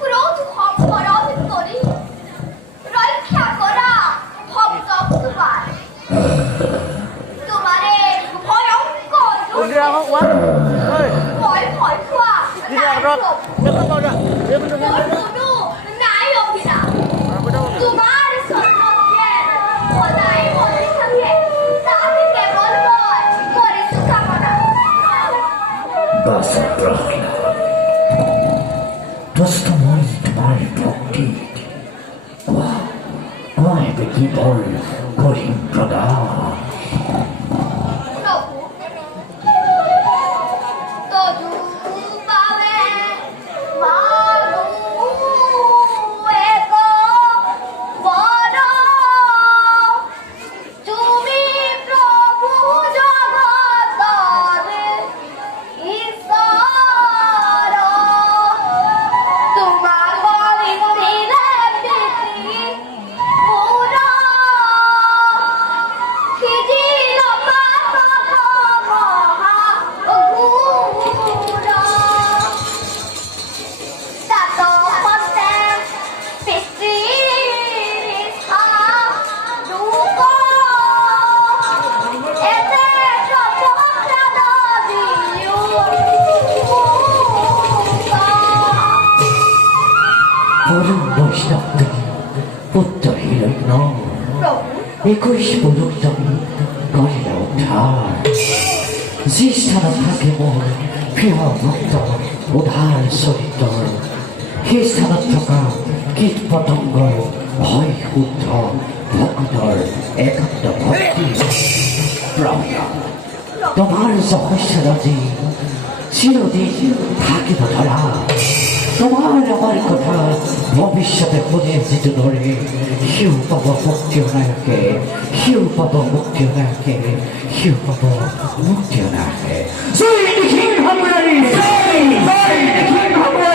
ক্রোধ ভরা ভিতরে রক্ষা করা ভক্ত তোমার তোমারে ভয়ঙ্কর ভয় ভয় খোয়া নাই অভিনা তোমার সন্ন্যে খোদাই মনের সঙ্গে তাকে কেবল করে শুকামনা Testament my bhakti. Why the people call him brother? প্রভু তদু পাবে মাগু এক বড় তুমি প্রভু জগতের ঈশ্বর তোমার বলিলে দিতি পুরা খিজিল পাপ মহা গুরা তাত পতে পিতৃ দুঃখ এতে প্রপত্র দিও পরম বৈষ্ণব তুমি পুত্র হিরণ্য প্রভু 21 বছর তুমি গড়িয়া উদ্ধার যে স্থানত থাকে মোৰ প্ৰিয় ভক্ত উদ্ধাৰ চৰিত্ৰ সেই স্থানত থকা কীট পতংগৰ ভয় শুদ্ধ ভক্তৰ একান্ত ভক্তি প্ৰভু তোমাৰ যশস্যৰাজি চিৰদিন থাকিব ধৰা তোমাৰ আমাৰ কথা ভৱিষ্যতে শুনে যিটো ধৰে সিও পাব মুক্তি অনায়াসে সিও পাব মুক্তি অনায়াসে সিও পাব মুক্তি অনায়াসে জয় নিখিল ভগৱানী জয় জয় নিখিল ভগৱানী